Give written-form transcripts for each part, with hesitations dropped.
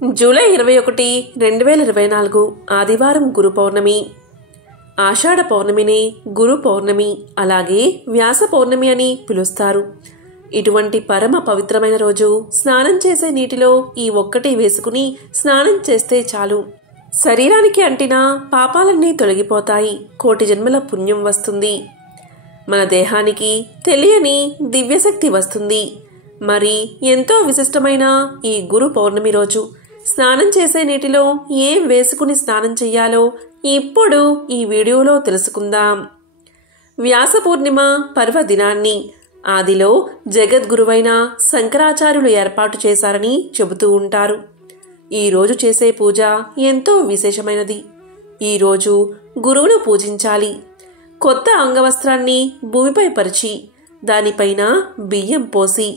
July 21, 2024 ఆదివారం గురు పౌర్ణమి. ఆషాఢ పౌర్ణమిని గురు పౌర్ణమి అలాగే వ్యాస పౌర్ణమి అని పిలుస్తారు. ఇటువంటి పరమ పవిత్రమైన రోజు స్నానం చేసే నీటిలో ఈ ఒక్కటి వేసుకుని స్నానం చేస్తే చాలు. శరీరానికి అంటిన పాపాలన్నీ తొలగిపోతాయి. కోటి జన్మల పుణ్యం వస్తుంది. మన దేహానికి తెలియని దివ్యశక్తి వస్తుంది. మరి ఎంతో విశిష్టమైన ఈ గురు పౌర్ణమి రోజు స్నానం చేసే నీటిలో ఏం వేసుకుని స్నానం చెయ్యాలో ఇప్పుడు ఈ వీడియోలో తెలుసుకుందాం. వ్యాస పూర్ణిమ పర్వదినాన్ని ఆదిలో జగద్గురువైన శంకరాచార్యులు ఏర్పాటు చేశారని చెబుతూ ఉంటారు. ఈ రోజు చేసే పూజ ఎంతో విశేషమైనది. ఈ రోజు గురువును పూజించాలి. కొత్త అంగవస్త్రాన్ని భూమిపై పరిచి దానిపైన బియ్యం పోసి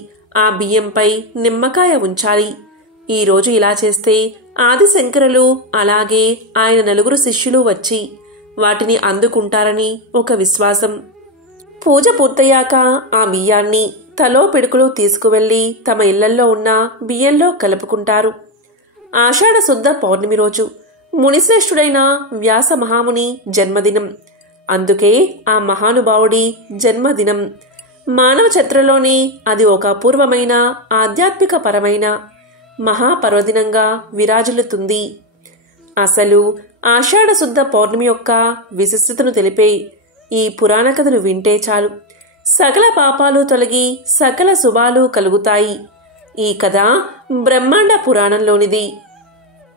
ఆ బియ్యంపై నిమ్మకాయ ఉంచాలి. ఈ రోజు ఇలా చేస్తే ఆది శంకరులు అలాగే ఆయన 9 శిష్యులు వచ్చి వాటిని అందుకుంటారని ఒక విశ్వాసం. పూజ పూర్తయ్యాక ఆ బియ్యాన్ని తలో పిడుకులు తీసుకువెళ్లి తమ ఇళ్లల్లో ఉన్న బియ్యంలో కలుపుకుంటారు. ఆషాఢ శుద్ధ పౌర్ణమి రోజు మునిశ్రేష్ఠుడైన వ్యాస మహాముని జన్మదినం. అందుకే ఆ మహానుభావుడి జన్మదినం మానవ చరిత్రలోనే అది ఒక అపూర్వమైన ఆధ్యాత్మిక పరమైన మహాపర్వదినంగా విరాజిల్లుతుంది. అసలు ఆషాఢ శుద్ధ పౌర్ణమి యొక్క విశిష్టతను తెలిపే ఈ పురాణ కథను వింటే చాలు. సకల పాపాలు తొలగి సకల శుభాలు కలుగుతాయి. ఈ కథ బ్రహ్మాండ పురాణంలోనిది.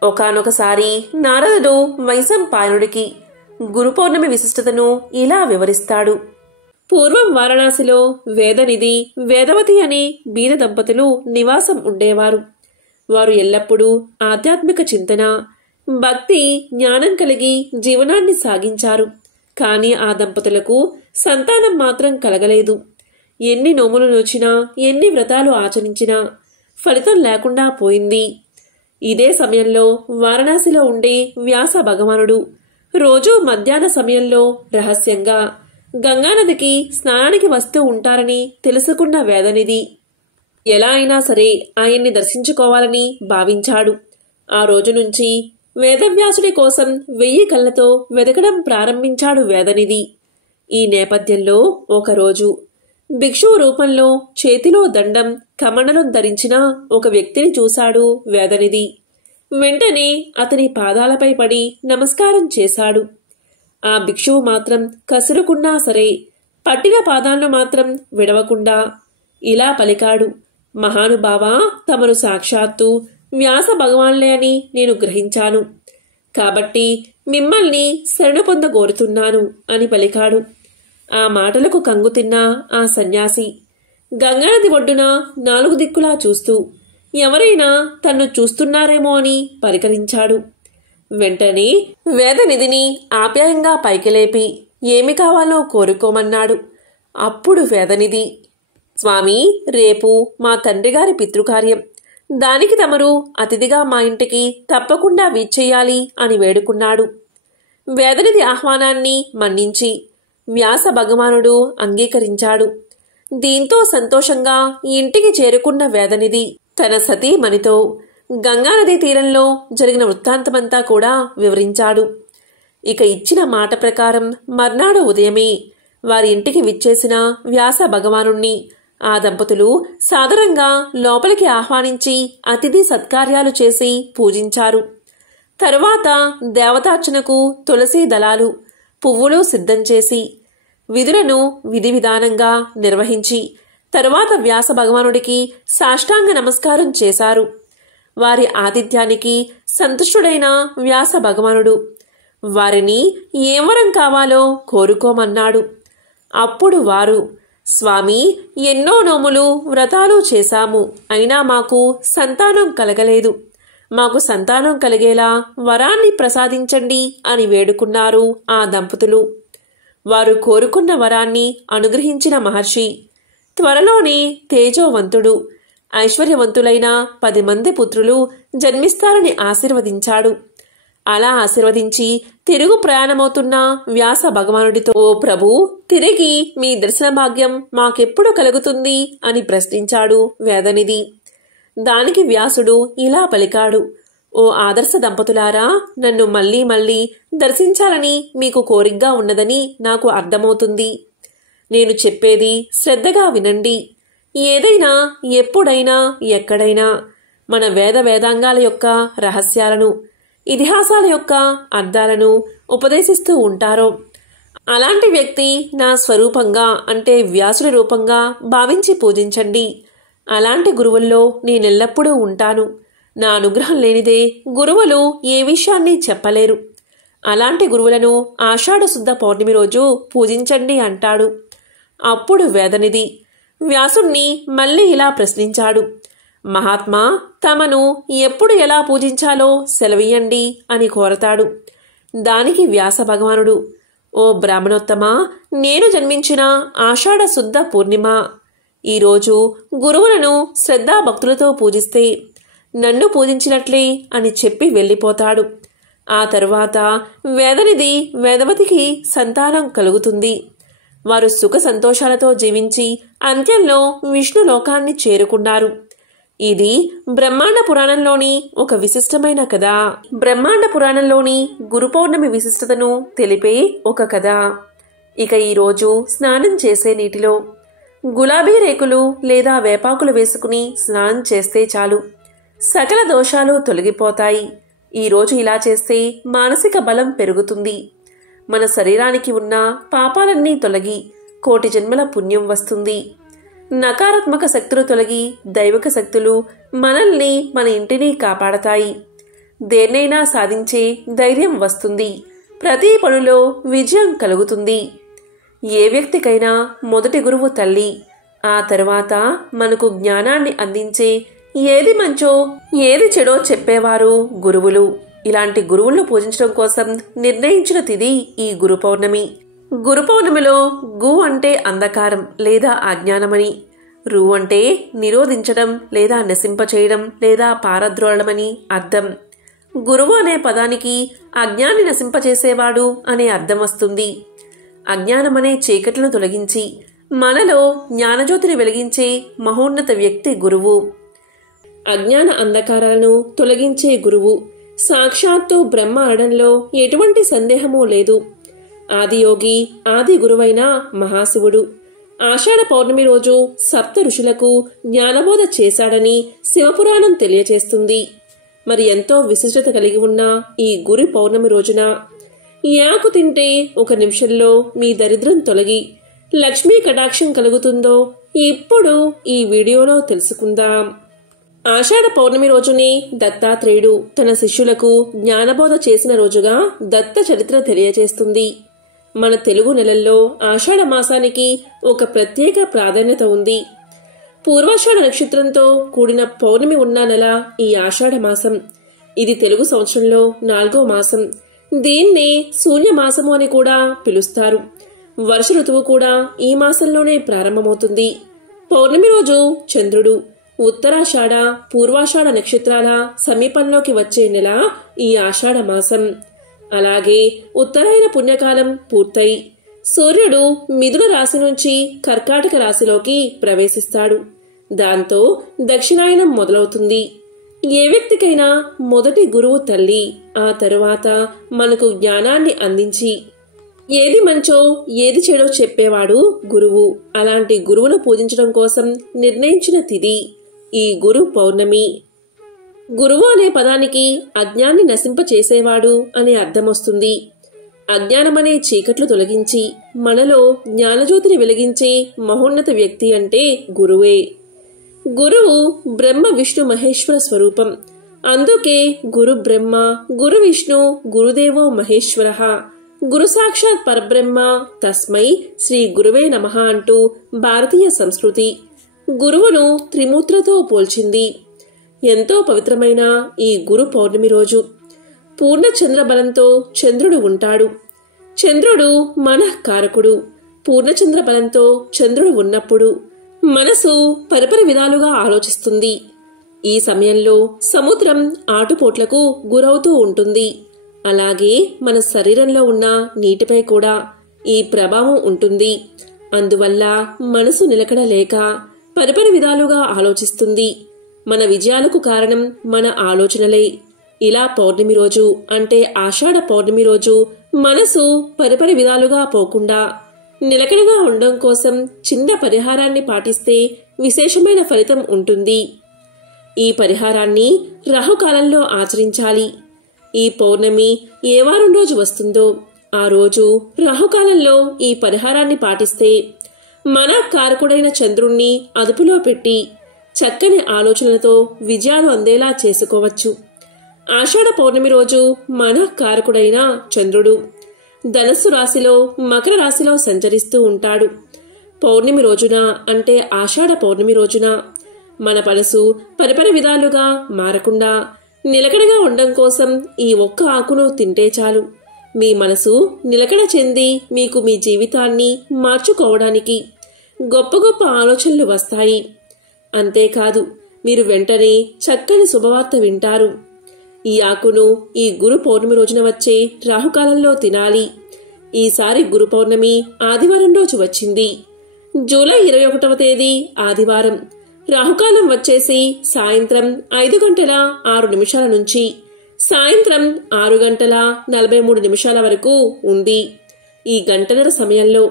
ఒకానొకసారి నారదుడు వైశంపాయనుడికి గురు పౌర్ణమి విశిష్టతను ఇలా వివరిస్తాడు. పూర్వం వారణాసిలో వేదనిధి, వేదవతి అనే బీద దంపతులు నివాసం ఉండేవారు. వారు ఎల్లప్పుడూ ఆధ్యాత్మిక చింతన, భక్తి, జ్ఞానం కలిగి జీవనాన్ని సాగించారు. కానీ ఆ దంపతులకు సంతానం మాత్రం కలగలేదు. ఎన్ని నోములు నోచినా, ఎన్ని వ్రతాలు ఆచరించినా ఫలితం లేకుండా పోయింది. ఇదే సమయంలో వారణాసిలో ఉండే వ్యాస భగవానుడు రోజూ మధ్యాహ్న సమయంలో రహస్యంగా గంగానదికి స్నానానికి వస్తూ ఉంటారని తెలుసుకున్న వేదనిధి ఎలా అయినా సరే ఆయన్ని దర్శించుకోవాలని భావించాడు. ఆ రోజు నుంచి వేదవ్యాసుడి కోసం 1000 కళ్ళతో వెతకడం ప్రారంభించాడు వేదనిధి. ఈ నేపథ్యంలో ఒకరోజు భిక్షువు రూపంలో చేతిలో దండం, కమండలం ధరించిన ఒక వ్యక్తిని చూశాడు వేదనిధి. వెంటనే అతని పాదాలపై పడి నమస్కారం చేశాడు. ఆ భిక్షువు మాత్రం కసురుకున్నా సరే పట్టిన పాదాలను మాత్రం విడవకుండా ఇలా పలికాడు. మహానుభావా, తమరు సాక్షాత్తు వ్యాస భగవాన్లే అని నేను గ్రహించాను. కాబట్టి మిమ్మల్ని శరణు పొందగోరుతున్నాను అని పలికాడు. ఆ మాటలకు కంగుతిన్న ఆ సన్యాసి గంగానది ఒడ్డున 4 దిక్కులా చూస్తూ ఎవరైనా తన్ను చూస్తున్నారేమో అని పరికరించాడు. వెంటనే వేదనిధిని ఆప్యాయంగా పైకి లేపి ఏమి కావాలో కోరుకోమన్నాడు. అప్పుడు వేదనిధి, స్వామి, రేపు మా తండ్రిగారి పితృకార్యం. దానికి తమరు అతిథిగా మా ఇంటికి తప్పకుండా వీచ్చేయాలి అని వేడుకున్నాడు. వేదనిధి ఆహ్వానాన్ని మన్నించి వ్యాస భగవానుడు అంగీకరించాడు. దీంతో సంతోషంగా ఇంటికి చేరుకున్న వేదనిధి తన సతీమణితో గంగానదీ తీరంలో జరిగిన వృత్తాంతమంతా కూడా వివరించాడు. ఇక ఇచ్చిన మాట ప్రకారం మర్నాడు ఉదయమే వారి ఇంటికి విచ్చేసిన వ్యాస భగవానుణ్ణి ఆ దంపతులు సాదరంగా లోపలికి ఆహ్వానించి అతిథి సత్కార్యాలు చేసి పూజించారు. తరువాత దేవతార్చనకు తులసి దళాలు, పువ్వులు సిద్ధం చేసి విధులను విధి విధానంగా నిర్వహించి తరువాత వ్యాస భగవానుడికి సాష్టాంగ నమస్కారం చేశారు. వారి ఆతిథ్యానికి సంతుష్టుడైన వ్యాస భగవానుడు వారిని ఏ వరం కావాలో కోరుకోమన్నాడు. అప్పుడు వారు, స్వామి, ఎన్నో నోములు వ్రతాలు చేశాము, అయినా మాకు సంతానం కలగలేదు. మాకు సంతానం కలిగేలా వరాన్ని ప్రసాదించండి అని వేడుకున్నారు ఆ దంపతులు. వారు కోరుకున్న వరాన్ని అనుగ్రహించిన మహర్షి త్వరలోనే తేజోవంతుడు, ఐశ్వర్యవంతులైన 10 మంది పుత్రులు జన్మిస్తారని ఆశీర్వదించాడు. అలా ఆశీర్వదించి తిరుగు ప్రయాణమవుతున్న వ్యాస భగవానుడితో, ఓ ప్రభు, తిరిగి మీ దర్శన భాగ్యం మాకెప్పుడు కలుగుతుంది అని ప్రశ్నించాడు వేదనిధి. దానికి వ్యాసుడు ఇలా పలికాడు, ఓ ఆదర్శ దంపతులారా, నన్ను మళ్ళీ మళ్ళీ దర్శించాలని మీకు కోరికగా ఉన్నదని నాకు అర్థమవుతుంది. నేను చెప్పేది శ్రద్ధగా వినండి. ఏదైనా, ఎప్పుడైనా, ఎక్కడైనా మన వేదాంగాల యొక్క రహస్యాలను, ఇతిహాసాల యొక్క అర్థాలను ఉపదేశిస్తూ ఉంటారో అలాంటి వ్యక్తి నా స్వరూపంగా అంటే వ్యాసుడి రూపంగా భావించి పూజించండి. అలాంటి గురువుల్లో నేనెల్లప్పుడూ ఉంటాను. నా అనుగ్రహం లేనిదే గురువులు ఏ విషయాన్ని చెప్పలేరు. అలాంటి గురువులను ఆషాఢ శుద్ధ పౌర్ణమి రోజు పూజించండి అంటాడు. అప్పుడు వేదనిధి వ్యాసుణ్ణి మళ్ళీ ఇలా ప్రశ్నించాడు. మహాత్మా, తమను ఎప్పుడు ఎలా పూజించాలో సెలవీయండి అని కోరతాడు. దానికి వ్యాస భగవానుడు, ఓ బ్రాహ్మణోత్తమా, నేను జన్మించిన ఆషాఢ శుద్ధ పూర్ణిమ. ఈరోజు గురువులను శ్రద్ధాభక్తులతో పూజిస్తే నన్ను పూజించినట్లే అని చెప్పి వెళ్ళిపోతాడు. ఆ తరువాత వేదనిధి వేదవతికి సంతానం కలుగుతుంది. వారు సుఖ సంతోషాలతో జీవించి అంత్యంలో విష్ణు లోకాన్ని చేరుకున్నారు. ఇది బ్రహ్మాండ పురాణంలోని ఒక విశిష్టమైన కథ. బ్రహ్మాండ పురాణంలోని గురు పౌర్ణమి విశిష్టతను తెలిపే ఒక కథ. ఇక ఈరోజు స్నానం చేసే నీటిలో గులాబీ రేకులు లేదా వేపాకులు వేసుకుని స్నానం చేస్తే చాలు, సకల దోషాలు తొలగిపోతాయి. ఈరోజు ఇలా చేస్తే మానసిక బలం పెరుగుతుంది. మన శరీరానికి ఉన్న పాపాలన్నీ తొలగి కోటి జన్మల పుణ్యం వస్తుంది. నకారాత్మక శక్తులు తొలగి దైవిక శక్తులు మనల్ని, మన ఇంటిని కాపాడతాయి. దేన్నైనా సాధించే ధైర్యం వస్తుంది. ప్రతి పనిలో విజయం కలుగుతుంది. ఏ వ్యక్తికైనా మొదటి గురువు తల్లి. ఆ తర్వాత మనకు జ్ఞానాన్ని అందించే ఏది మంచో ఏది చెడో చెప్పేవారు గురువులు. ఇలాంటి గురువులను పూజించడం కోసం నిర్ణయించిన తిథి ఈ గురు పౌర్ణమి. గురు పౌర్ణమిలో గు అంటే అంధకారం లేదా అజ్ఞానమని, రు అంటే నిరోధించడం లేదా నశింపచేయడం లేదా పారద్రోలమని అర్థం. గురువు అనే పదానికి అజ్ఞాన్ని నశింపచేసేవాడు అనే అర్థం వస్తుంది. అజ్ఞానమనే చీకట్లను తొలగించి మనలో జ్ఞానజ్యోతిని వెలిగించే మహోన్నత వ్యక్తి గురువు. అజ్ఞాన అంధకారాలను తొలగించే గురువు సాక్షాత్తు బ్రహ్మ అనడంలో ఎటువంటి సందేహమూ లేదు. ఆదియోగి, ఆది గురువైన మహాశివుడు ఆషాఢ పౌర్ణమి రోజు సప్త ఋషులకు జ్ఞానబోధ చేశాడని శివపురాణం తెలియచేస్తుంది. మరి ఎంతో విశిష్టత కలిగి ఉన్న ఈ గురు పౌర్ణమి రోజున ఈ ఆకు తింటే 1 నిమిషంలో మీ దరిద్రం తొలగి లక్ష్మీ కటాక్షం కలుగుతుందో ఇప్పుడు ఈ వీడియోలో తెలుసుకుందాం. ఆషాఢ పౌర్ణమి రోజునే దత్తాత్రేయుడు తన శిష్యులకు జ్ఞానబోధ చేసిన రోజుగా దత్త చరిత్ర తెలియజేస్తుంది. మన తెలుగు నెలల్లో ఆషాఢ మాసానికి ఒక ప్రత్యేక ప్రాధాన్యత ఉంది. పూర్వాషాఢ నక్షత్రంతో కూడిన పౌర్ణమి ఉన్న నెల ఈ ఆషాఢ మాసం. ఇది తెలుగు సంవత్సరంలో 4వ మాసం. దీన్నే శూన్యమాసము అని కూడా పిలుస్తారు. వర్ష ఋతువు కూడా ఈ మాసంలోనే ప్రారంభమవుతుంది. పౌర్ణమి రోజు చంద్రుడు ఉత్తరాషాఢ, పూర్వాషాఢ నక్షత్రాల సమీపంలోకి వచ్చే నెల ఈ ఆషాఢ మాసం. అలాగే ఉత్తరాయణ పుణ్యకాలం పూర్తయి సూర్యుడు మిథున రాశి నుంచి కర్కాటక రాశిలోకి ప్రవేశిస్తాడు. దాంతో దక్షిణాయనం మొదలవుతుంది. ఏ వ్యక్తికైనా మొదటి గురువు తల్లి. ఆ తరువాత మనకు జ్ఞానాన్ని అందించి ఏది మంచో ఏది చెడో చెప్పేవాడు గురువు. అలాంటి గురువును పూజించడం కోసం నిర్ణయించిన తిథి ఈ గురు పౌర్ణమి. గురువు అనే పదానికి అజ్ఞాన్ని నశింప చేసేవాడు అనే అర్థం వస్తుంది. అజ్ఞానమనే చీకట్లు తొలగించి మనలో జ్ఞానజ్యోతిని వెలిగించే మహోన్నత వ్యక్తి అంటే గురువే. గురువు బ్రహ్మ విష్ణు మహేశ్వర స్వరూపం. అందుకే గురు బ్రహ్మ, గురు విష్ణు, గురుదేవో మహేశ్వర, గురు సాక్షాత్ పరబ్రహ్మ, తస్మై శ్రీ గురువే నమః అంటూ భారతీయ సంస్కృతి గురువును త్రిమూర్తులతో పోల్చింది. ఎంతో పవిత్రమైన ఈ గురు పౌర్ణమి రోజు పూర్ణ చంద్రబలంతో చంద్రుడు ఉంటాడు. చంద్రుడు మనఃకారకుడు. పూర్ణచంద్ర బలంతో చంద్రుడు ఉన్నప్పుడు మనసు పరిపరి విధాలుగా ఆలోచిస్తుంది. ఈ సమయంలో సముద్రం ఆటుపోట్లకు గురవుతూ ఉంటుంది. అలాగే మన శరీరంలో ఉన్న నీటిపై కూడా ఈ ప్రభావం ఉంటుంది. అందువల్ల మనసు నిలకడలేక పరిపరి విధాలుగా ఆలోచిస్తుంది. మన విజయాలకు కారణం మన ఆలోచనలే. ఇలా పౌర్ణమి రోజు అంటే ఆషాఢ పౌర్ణమి రోజు మనసు పరిపరి విధాలుగా పోకుండా నిలకడగా ఉండడం కోసం చిన్న పరిహారాన్ని పాటిస్తే విశేషమైన ఫలితం ఉంటుంది. ఈ పరిహారాన్ని రాహుకాలంలో ఆచరించాలి. ఈ పౌర్ణమి ఏ వారం రోజు వస్తుందో ఆ రోజు రాహుకాలంలో ఈ పరిహారాన్ని పాటిస్తే మన కారకుడైన చంద్రుణ్ణి అదుపులో పెట్టి చక్కని ఆలోచనలతో విజయాలు అందేలా చేసుకోవచ్చు. ఆషాఢ పౌర్ణమి రోజు మన కారకుడైన చంద్రుడు ధనస్సు రాశిలో మకర రాశిలో సంచరిస్తూ ఉంటాడు. పౌర్ణమి రోజున అంటే ఆషాఢ పౌర్ణమి రోజున మన మనసు పరిపరి విధాలుగా మారకుండా నిలకడగా ఉండడం కోసం ఈ ఒక్క ఆకును తింటే చాలు. మీ మనసు నిలకడ చెంది మీకు మీ జీవితాన్ని మార్చుకోవడానికి గొప్ప గొప్ప ఆలోచనలు వస్తాయి. అంతేకాదు మీరు వెంటనే చక్కని శుభవార్త వింటారు. ఈ ఆకును ఈ గురు పౌర్ణమి రోజున వచ్చే రాహుకాలంలో తినాలి. ఈసారి గురు పౌర్ణమి ఆదివారం రోజు వచ్చింది. జూలై 21వ తేదీ ఆదివారం. రాహుకాలం వచ్చేసి సాయంత్రం 5:06 నుంచి సాయంత్రం 6:43 వరకు ఉంది. ఈ గంటన్నర సమయంలో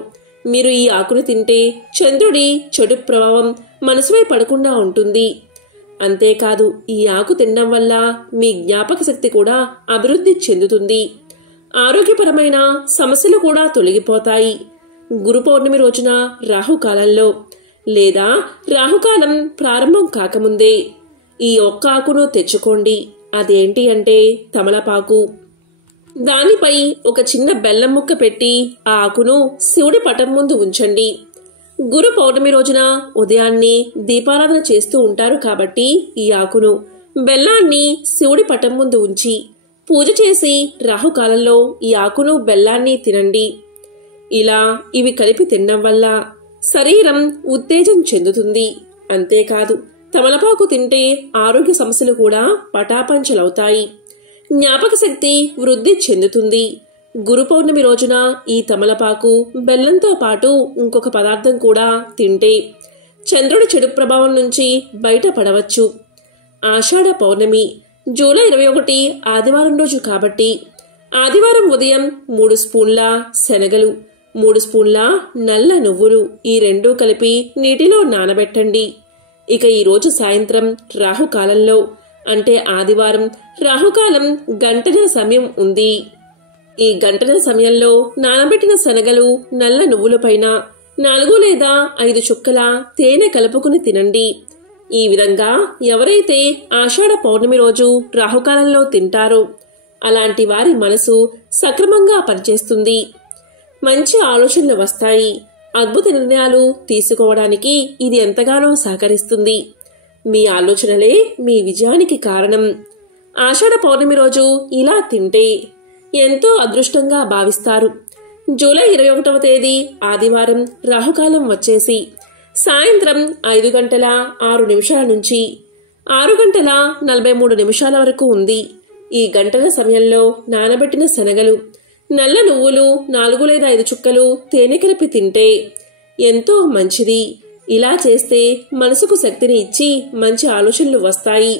మీరు ఈ ఆకును తింటే చంద్రుడి చెడు ప్రభావం మనసుపై పడకుండా ఉంటుంది. అంతేకాదు ఈ ఆకు తినడం వల్ల మీ జ్ఞాపక శక్తి కూడా అభివృద్ధి చెందుతుంది. ఆరోగ్యపరమైన సమస్యలు కూడా తొలగిపోతాయి. గురు పౌర్ణమి రోజున రాహుకాలంలో లేదా రాహుకాలం ప్రారంభం కాకముందే ఈ ఒక్క ఆకును తెచ్చుకోండి. అదేంటి అంటే తమలపాకు. దానిపై ఒక చిన్న బెల్లం ముక్క పెట్టి ఆ ఆకును శివుడి పటం ముందు ఉంచండి. గురు పౌర్ణమి రోజున ఉదయాన్నే దీపారాధన చేస్తూ ఉంటారు కాబట్టి ఈ ఆకును బెల్లాన్ని శివుడి పటం ముందు ఉంచి పూజ చేసి రాహుకాలంలో ఈ ఆకును బెల్లాన్ని తినండి. ఇలా ఇవి కలిపి తినడం వల్ల శరీరం ఉత్తేజం చెందుతుంది. అంతేకాదు తమలపాకు తింటే ఆరోగ్య సమస్యలు కూడా పటాపంచలవుతాయి. జ్ఞాపక శక్తి వృద్ధి చెందుతుంది. గురు పౌర్ణమి రోజున ఈ తమలపాకు బెల్లంతో పాటు ఇంకొక పదార్థం కూడా తింటే చంద్రుడి చెడు ప్రభావం నుంచి బయటపడవచ్చు. ఆషాఢ పౌర్ణమి జూలై 21 ఆదివారం రోజు కాబట్టి ఆదివారం ఉదయం 3 స్పూన్ల శనగలు, 3 స్పూన్ల నల్ల నువ్వులు ఈ రెండూ కలిపి నీటిలో నానబెట్టండి. ఇక ఈ రోజు సాయంత్రం రాహుకాలంలో అంటే ఆదివారం రాహుకాలం గంటన్నర సమయం ఉంది. ఈ గంటన్నర సమయంలో నానబెట్టిన శనగలు, నల్ల నువ్వులపైన 4 లేదా 5 చుక్కల తేనె కలుపుకుని తినండి. ఈ విధంగా ఎవరైతే ఆషాఢ పౌర్ణమి రోజు రాహుకాలంలో తింటారో అలాంటి వారి మనసు సక్రమంగా పనిచేస్తుంది. మంచి ఆలోచనలు వస్తాయి. అద్భుత నిర్ణయాలు తీసుకోవడానికి ఇది ఎంతగానో సహకరిస్తుంది. మీ ఆలోచనలే మీ విజయానికి కారణం. ఆషాఢ పౌర్ణమి రోజు ఇలా తింటే ఎంతో అదృష్టంగా భావిస్తారు. జూలై 21వ తేదీ ఆదివారం రాహుకాలం వచ్చేసి సాయంత్రం 5:06 నుంచి 6:43 వరకు ఉంది. ఈ గంటల సమయంలో నానబెట్టిన శనగలు, నల్ల నువ్వులు 4 లేదా 5 చుక్కలు తేనె కలిపి తింటే ఎంతో మంచిది. ఇలా చేస్తే మనసుకు శక్తిని ఇచ్చి మంచి ఆలోచనలు వస్తాయి.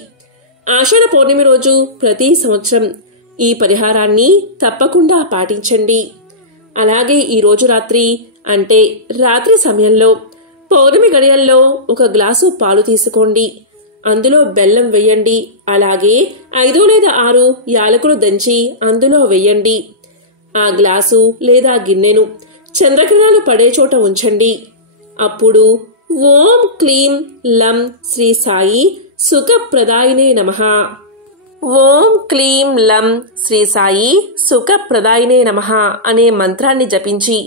ఆషాఢ పౌర్ణమి రోజు ప్రతి సంవత్సరం ఈ పరిహారాన్ని తప్పకుండా పాటించండి. అలాగే ఈ రోజు రాత్రి అంటే రాత్రి సమయంలో పౌర్ణమి గడియల్లో 1 గ్లాసు పాలు తీసుకోండి. అందులో బెల్లం వెయ్యండి. అలాగే 5 లేదా 6 యాలకులు దంచి అందులో వెయ్యండి. ఆ గ్లాసు లేదా గిన్నెను చంద్రకిరణాలు పడే చోట ఉంచండి. అప్పుడు ఓం క్లీం లం శ్రీ సాయి సుఖప్రదాయినే నమః, ఓం క్లీం లం శ్రీ సాయి సుఖప్రదాయినే నమః అనే మంత్రాన్ని జపించి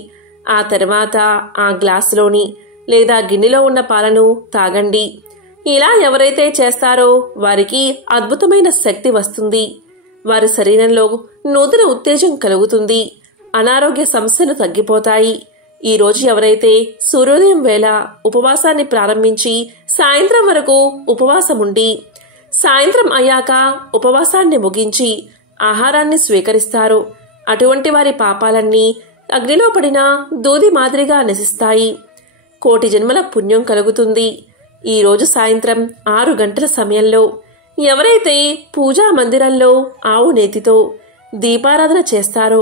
ఆ తర్వాత ఆ గ్లాసులోని లేదా గిన్నెలో ఉన్న పాలను తాగండి. ఇలా ఎవరైతే చేస్తారో వారికి అద్భుతమైన శక్తి వస్తుంది. వారి శరీరంలో నూతన ఉత్తేజం కలుగుతుంది. అనారోగ్య సమస్యలు తగ్గిపోతాయి. ఈ రోజు ఎవరైతే సూర్యోదయం వేళ ఉపవాసాన్ని ప్రారంభించి సాయంత్రం వరకు ఉపవాసముండి సాయంత్రం అయ్యాక ఉపవాసాన్ని ముగించి ఆహారాన్ని స్వీకరిస్తారో అటువంటి వారి పాపాలన్నీ అగ్నిలో పడిన దూది మాదిరిగా నశిస్తాయి. 1,000,000 జన్మల పుణ్యం కలుగుతుంది. ఈ రోజు సాయంత్రం 6 గంటల సమయంలో ఎవరైతే పూజా మందిరంలో ఆవు నేతితో దీపారాధన చేస్తారో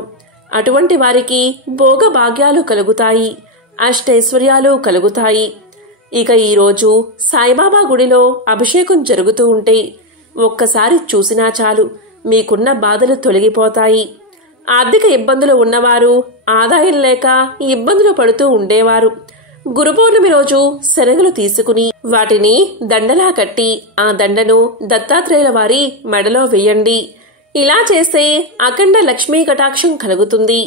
అటువంటి వారికి భోగభాగ్యాలు కలుగుతాయి, అష్టైశ్వర్యాలు కలుగుతాయి. ఇక ఈరోజు సాయిబాబా గుడిలో అభిషేకం జరుగుతూ ఉంటే ఒక్కసారి చూసినా చాలు మీకున్న బాధలు తొలగిపోతాయి. ఆర్థిక ఇబ్బందులు ఉన్నవారు, ఆదాయం లేక ఇబ్బందులు పడుతూ ఉండేవారు గురు పౌర్ణమి రోజు శనగలు తీసుకుని వాటిని దండలా కట్టి ఆ దండను దత్తాత్రేయుల వారి మెడలో వేయండి. ఇలా చేస్తే అఖండ లక్ష్మీ కటాక్షం కలుగుతుంది,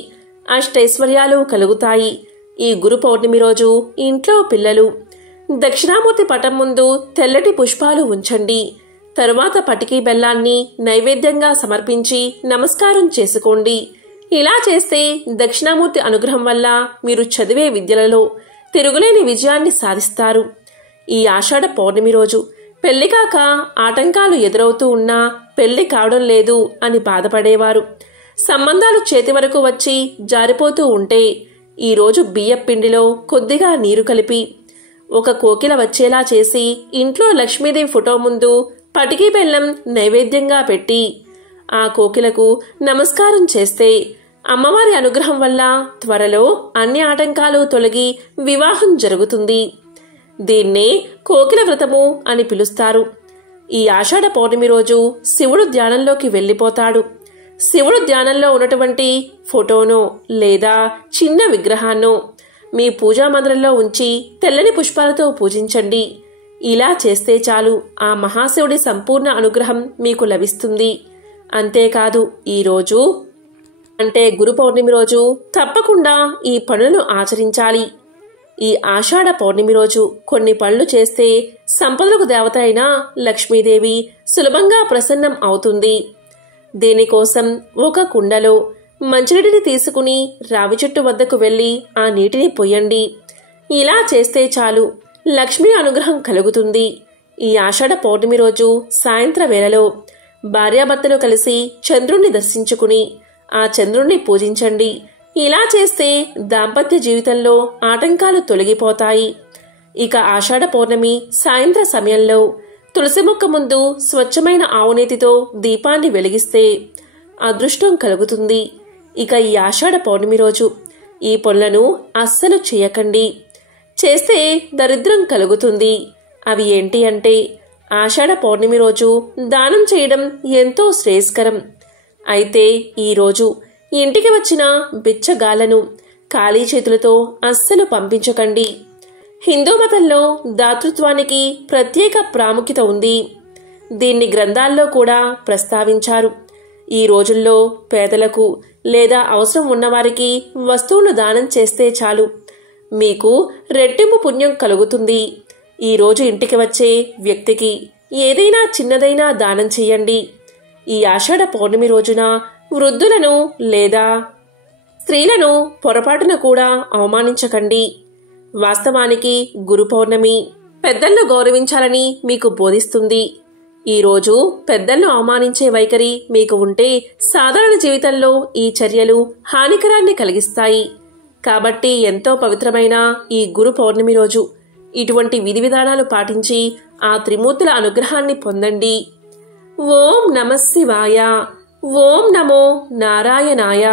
అష్టైశ్వర్యాలు కలుగుతాయి. ఈ గురు పౌర్ణమి రోజు ఇంట్లో పిల్లలు దక్షిణామూర్తి పటం ముందు తెల్లటి పుష్పాలు ఉంచండి. తరువాత పటికీ బెల్లాన్ని నైవేద్యంగా సమర్పించి నమస్కారం చేసుకోండి. ఇలా చేస్తే దక్షిణామూర్తి అనుగ్రహం వల్ల మీరు చదివే విద్యలలో తిరుగులేని విజయాన్ని సాధిస్తారు. ఈ ఆషాఢ పౌర్ణమి రోజు పెళ్లికాక ఆటంకాలు ఎదురవుతూ ఉన్నా పెళ్లి కావడం లేదు అని బాధపడేవారు, సంబంధాలు చేతి వరకు వచ్చి జారిపోతూ ఉంటే ఈరోజు బియ్యం పిండిలో కొద్దిగా నీరు కలిపి ఒక కోకిల వచ్చేలా చేసి ఇంట్లో లక్ష్మీదేవి ఫోటో ముందు పటికీ బెల్లం నైవేద్యంగా పెట్టి ఆ కోకిలకు నమస్కారం చేస్తే అమ్మవారి అనుగ్రహం వల్ల త్వరలో అన్ని ఆటంకాలు తొలగి వివాహం జరుగుతుంది. దీన్నే కోకిల వ్రతము అని పిలుస్తారు. ఈ ఆషాఢ పౌర్ణమి రోజు శివుడు ధ్యానంలోకి వెళ్లిపోతాడు. శివుడు ధ్యానంలో ఉన్నటువంటి ఫోటోనో లేదా చిన్న విగ్రహాన్నో మీ పూజా మందిరంలో ఉంచి తెల్లని పుష్పాలతో పూజించండి. ఇలా చేస్తే చాలు ఆ మహాశివుడి సంపూర్ణ అనుగ్రహం మీకు లభిస్తుంది. అంతేకాదు ఈరోజు అంటే గురు పౌర్ణమి రోజు తప్పకుండా ఈ పనులను ఆచరించాలి. ఈ ఆషాఢ పౌర్ణమి రోజు కొన్ని పనులు చేస్తే సంపదలకు దేవత అయిన లక్ష్మీదేవి సులభంగా ప్రసన్నం అవుతుంది. దీనికోసం ఒక కుండలో మంచినీటిని తీసుకుని రావి చెట్టు వద్దకు వెళ్లి ఆ నీటిని పొయ్యండి. ఇలా చేస్తే చాలు లక్ష్మీ అనుగ్రహం కలుగుతుంది. ఈ ఆషాఢ పౌర్ణమి రోజు సాయంత్ర వేళలో భార్యాభర్తలు కలిసి చంద్రుణ్ణి దర్శించుకుని ఆ చంద్రుణ్ణి పూజించండి. ఇలా చేస్తే దాంపత్య జీవితంలో ఆటంకాలు తొలగిపోతాయి. ఇక ఆషాఢ పౌర్ణమి సాయంత్ర సమయంలో తులసి మొక్క ముందు స్వచ్ఛమైన ఆవునేతితో దీపాన్ని వెలిగిస్తే అదృష్టం కలుగుతుంది. ఇక ఈ ఆషాఢ పౌర్ణమి రోజు ఈ పనులను అస్సలు చేయకండి, చేస్తే దరిద్రం కలుగుతుంది. అవి ఏంటి అంటే ఆషాఢ పౌర్ణమి రోజు దానం చేయడం ఎంతో శ్రేయస్కరం. అయితే ఈరోజు ఇంటికి వచ్చిన బిచ్చగాళ్లను ఖాళీ చేతులతో అస్సలు పంపించకండి. హిందూ మతంలో దాతృత్వానికి ప్రత్యేక ప్రాముఖ్యత ఉంది. దీన్ని గ్రంథాల్లో కూడా ప్రస్తావించారు. ఈ రోజుల్లో పేదలకు లేదా అవసరం ఉన్నవారికి వస్తువులు దానం చేస్తే చాలు మీకు రెట్టింపు పుణ్యం కలుగుతుంది. ఈ రోజు ఇంటికి వచ్చే వ్యక్తికి ఏదైనా చిన్నదైనా దానం చెయ్యండి. ఈ ఆషాఢ పౌర్ణమి రోజున వృద్ధులను లేదా స్త్రీలను పొరపాటున కూడా అవమానించకండి. వాస్తవానికి గురు పౌర్ణమి పెద్దలను గౌరవించాలని మీకు బోధిస్తుంది. ఈరోజు పెద్దలను అవమానించే వైఖరి మీకు ఉంటే సాధారణ జీవితంలో ఈ చర్యలు హానికరాన్ని కలిగిస్తాయి. కాబట్టి ఎంతో పవిత్రమైన ఈ గురు పౌర్ణమి రోజు ఇటువంటి విధి విధానాలు పాటించి ఆ త్రిమూర్తుల అనుగ్రహాన్ని పొందండి. ఓం నమః శివాయ. ఓం నమో నారాయణాయ.